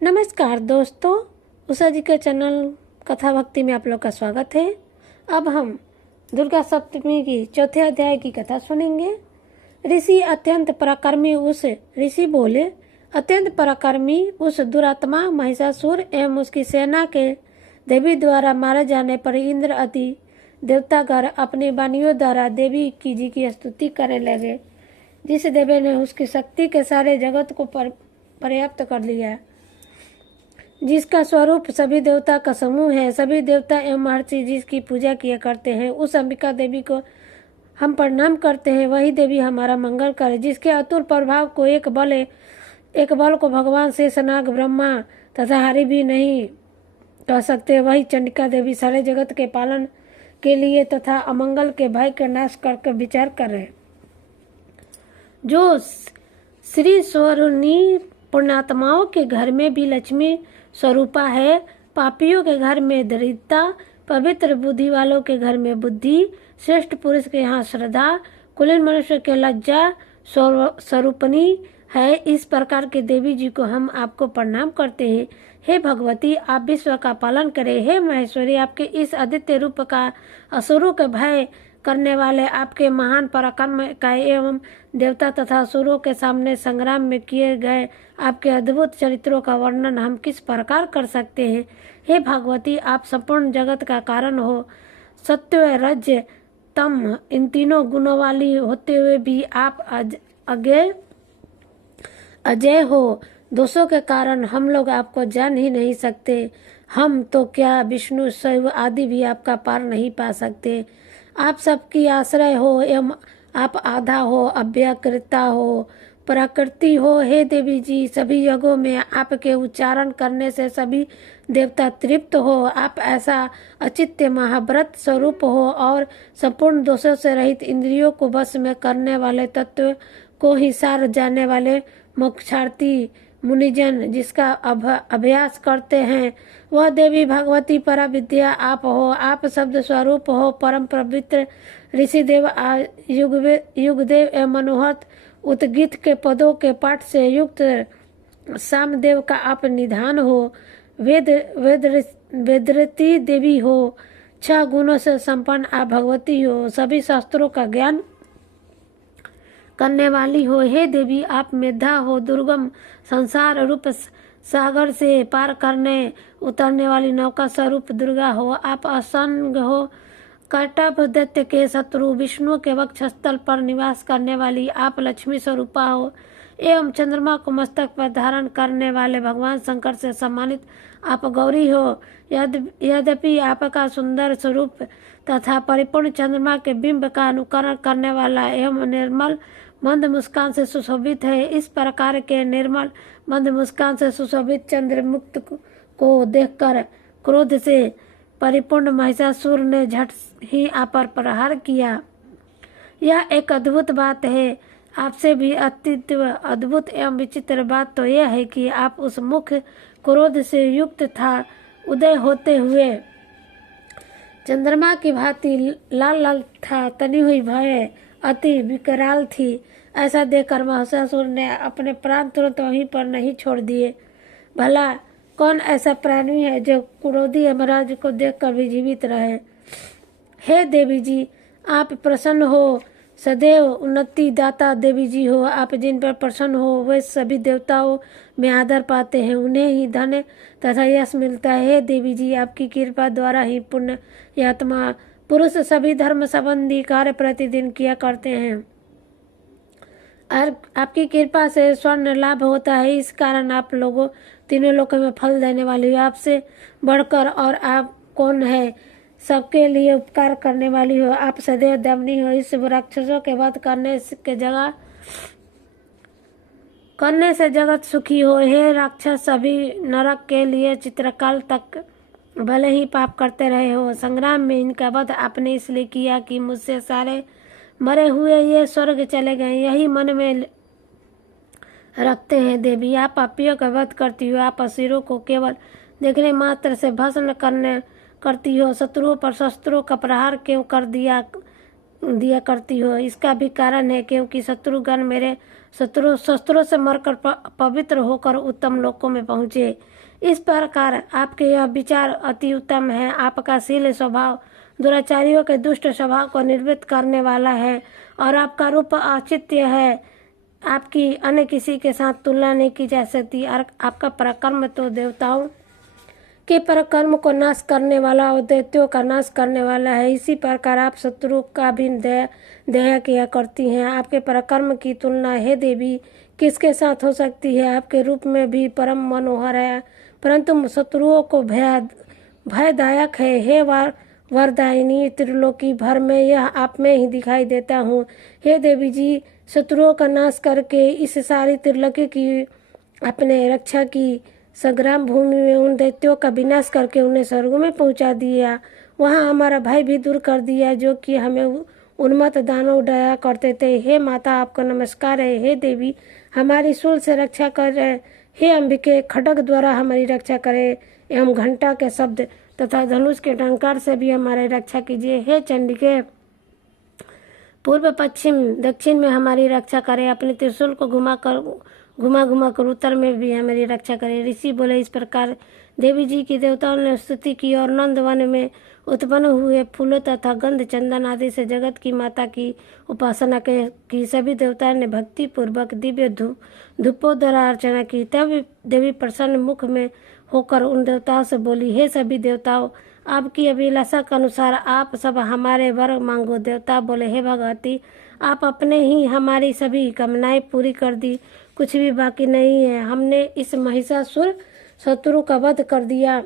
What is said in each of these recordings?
नमस्कार दोस्तों, उषा जी के चैनल कथा भक्ति में आप लोग का स्वागत है। अब हम दुर्गा सप्तमी की चौथे अध्याय की कथा सुनेंगे। ऋषि बोले, अत्यंत पराक्रमी उस दुरात्मा महिषासुर एवं उसकी सेना के देवी द्वारा मारे जाने पर इंद्र आदि देवतागण अपनी वाणियों द्वारा देवी की जी की स्तुति करने लगे। जिस देवी ने उसकी शक्ति के सारे जगत को पर्याप्त कर लिया, जिसका स्वरूप सभी देवता का समूह है। सभी देवता एवं महर्षि जिसकी पूजा किया करते हैं, उस अंबिका देवी को हम प्रणाम करते हैं। वही देवी हमारा मंगल करे। जिसके अतुल प्रभाव को एक बल को भगवान शेषनाग, ब्रह्मा तथा हरि भी नहीं कह सकते। वही चंडिका देवी सारे जगत के पालन के लिए तथा अमंगल के भय का नाश करके विचार कर रहे, जो श्री स्वरूणी पुण्यात्माओं के घर में भी लक्ष्मी स्वरूपा है, पापियों के घर में दरिद्रता, पवित्र बुद्धि वालों के घर में बुद्धि, श्रेष्ठ पुरुष के यहाँ श्रद्धा, कुलीन मनुष्य के लज्जा स्वरूपनी है। इस प्रकार के देवी जी को हम आपको प्रणाम करते हैं। हे भगवती, आप विश्व का पालन करें। हे महेश्वरी, आपके इस आदित्य रूप का असुरों के भय करने वाले आपके महान पराक्रम का एवं देवता तथा असुरों के सामने संग्राम में किए गए आपके अद्भुत चरित्रों का वर्णन हम किस प्रकार कर सकते हैं। हे भगवती, आप संपूर्ण जगत का कारण हो। सत्य, रज, तम इन तीनों गुणों वाली होते हुए भी आप अजय हो। दोषों के कारण हम लोग आपको जान ही नहीं सकते। हम तो क्या विष्णु, शैव आदि भी आपका पार नहीं पा सकते। आप सबकी आश्रय हो एवं आप आधा हो, अव्याकृता हो, प्रकृति हो। हे देवी जी, सभी युगों में आपके उच्चारण करने से सभी देवता तृप्त हो। आप ऐसा अचित्य महाव्रत स्वरूप हो और संपूर्ण दोषों से रहित, इंद्रियों को वश में करने वाले, तत्व को ही सार जाने वाले मोक्षार्थी मुनिजन जिसका अभ्यास करते हैं, वह देवी भगवती परा विद्या आप हो। आप शब्द स्वरूप हो, परम पवित्र ऋषिदेव, युगदेव एवं मनोहर उद्गीत के पदों के पाठ से युक्त सामदेव का आप निधान हो। वेदरती देवी हो। 6 गुणों से संपन्न आप भगवती हो। सभी शास्त्रों का ज्ञान करने वाली हो। हे देवी, आप मेधा हो। दुर्गम संसार रूप सागर से पार करने उतरने वाली नौका स्वरूप दुर्गा हो। आप असंग हो। कटभ दैत्य के शत्रु विष्णु के वक्षस्थल पर निवास करने वाली आप लक्ष्मी स्वरूपा हो। एवं चंद्रमा को मस्तक पर धारण करने वाले भगवान शंकर से सम्मानित आप गौरी हो। यद्यपि आपका सुंदर स्वरूप तथा परिपूर्ण चंद्रमा के बिंब का अनुकरण करने वाला एवं निर्मल मंद मुस्कान से सुशोभित है। इस प्रकार के निर्मल मंद मुस्कान से सुशोभित चंद्रमुक्त को देखकर क्रोध से परिपूर्ण महिषासुर ने झट ही आप पर प्रहार किया। यह एक अद्भुत बात है। आपसे भी अत्यंत अद्भुत एवं विचित्र बात तो यह है कि आप उस मुख्य क्रोध से युक्त था। उदय होते हुए चंद्रमा की भांति लाल लाल था। तनी हुई भय अति विकराल थी। ऐसा देखकर महिषासुर ने अपने प्राण तुरंत वहीं पर नहीं छोड़ दिए। भला कौन ऐसा प्राणी है जो क्रोधी यमराज को देखकर भी जीवित रहे। हे देवी जी, आप प्रसन्न हो। सदैव उन्नति दाता देवी जी हो। आप जिन पर प्रसन्न हो वे सभी देवताओं में आदर पाते हैं, उन्हें ही धन तथा यश मिलता है। हे देवी जी, आपकी कृपा द्वारा ही पुण्य आत्मा पुरुष सभी धर्म संबंधी कार्य प्रतिदिन किया करते हैं और आपकी कृपा से स्वर्ण लाभ होता है। इस कारण आप लोगों तीनों लोगों में फल देने वाली हो। आपसे बढ़कर और आप कौन है, सबके लिए उपकार करने वाली हो। आप सदैव दमनी हो। इस राक्षसों के वध करने से जगत सुखी हो। हे राक्षस, सभी नरक के लिए चित्रकाल तक भले ही पाप करते रहे हो। संग्राम में इनका वध आपने इसलिए किया कि मुझसे सारे मरे हुए ये स्वर्ग चले गए। यही मन में रखते हैं देवी। आप पापियों का वध करती हो। आप असुरों को केवल देखने मात्र से भस्म करती हो। शत्रुओं पर शस्त्रों का प्रहार क्यों कर दिया करती हो। इसका भी कारण है क्योंकि शत्रुगण मेरे शस्त्रों से मरकर पवित्र होकर उत्तम लोकों में पहुँचे। इस प्रकार आपके यह विचार अति उत्तम है। आपका शील स्वभाव दुराचारियों के दुष्ट स्वभाव को निर्वृत्त करने वाला है और आपका रूप औचित्य है। आपकी अन्य किसी के साथ तुलना नहीं की जा सकती। और आपका पराक्रम तो देवताओं के पराक्रम को नाश करने वाला और दैत्यों का नाश करने वाला है। इसी प्रकार आप शत्रु का भी दया किया करती हैं। आपके पराक्रम की तुलना हे देवी किसके साथ हो सकती है? आपके रूप में भी परम मनोहर है, परंतु शत्रुओं को भयदायक है। हे वरदायिनी, त्रिलोकी भर में यह आप में ही दिखाई देता हूँ। हे देवी जी, शत्रुओं का नाश करके इस सारी त्रिलोकी की अपने रक्षा की। संग्राम भूमि में उन दैत्यों का विनाश करके उन्हें स्वर्ग में पहुंचा दिया। वहां हमारा भय भी दूर कर दिया जो कि हमें उन्मत्त दानव डराया करते थे। हे माता, आपको नमस्कार है। हे देवी, हमारी शूल से रक्षा कर। हे अंबिके, खड्ग द्वारा हमारी रक्षा करे एवं घंटा के शब्द तथा धनुष के टंकार से भी हमारी रक्षा कीजिए। हे चंडिके, पूर्व पश्चिम दक्षिण में हमारी रक्षा करे। अपने त्रिशूल को घुमा घुमा कर उत्तर में भी हमारी रक्षा करे। ऋषि बोले, इस प्रकार देवी जी की देवताओं ने स्तुति की और नंदवन में उत्पन्न हुए फूलों तथा गंध चंदन आदि से जगत की माता की उपासना की। सभी देवताओं ने भक्ति पूर्वक दिव्य धूपों द्वारा अर्चना की। तब देवी प्रसन्न मुख में होकर उन देवताओं से बोली, हे सभी देवताओं, आपकी अभिलाषा के अनुसार आप सब हमारे वर मांगो। देवता बोले, हे भगवती, आप अपने ही हमारी सभी कामनाएं पूरी कर दी, कुछ भी बाकी नहीं है। हमने इस महिषासुर शत्रु का वध कर दिया।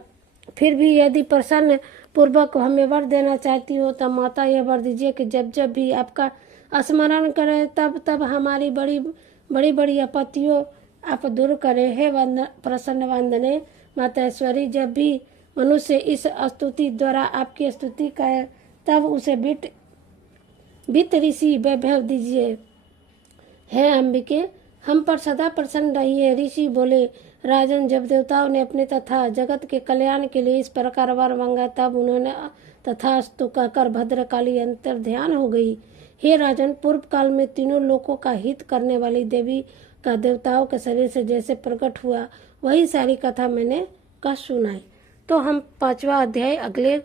फिर भी यदि प्रसन्न पूर्वक हमें वर देना चाहती हो तो माता यह वर दीजिए कि जब जब भी आपका स्मरण करें तब तब हमारी बड़ी आपत्तियों आप दूर करें। हे प्रसन्न वंदने माता ईश्वरी, जब भी मनुष्य इस स्तुति द्वारा आपकी स्तुति करे तब उसे वित्त ऋषि वैभव दीजिए। हे अंबिके, हम पर सदा प्रसन्न रहिए। ऋषि बोले, राजन, जब देवताओं ने अपने तथा जगत के कल्याण के लिए इस प्रकार वर मांगा तब उन्होंने तथास्तु कहकर भद्रकाली अंतर ध्यान हो गई। हे राजन, पूर्व काल में तीनों लोकों का हित करने वाली देवी का देवताओं के शरीर से जैसे प्रकट हुआ वही सारी कथा मैंने कह सुनाई। तो हम 5वां अध्याय अगले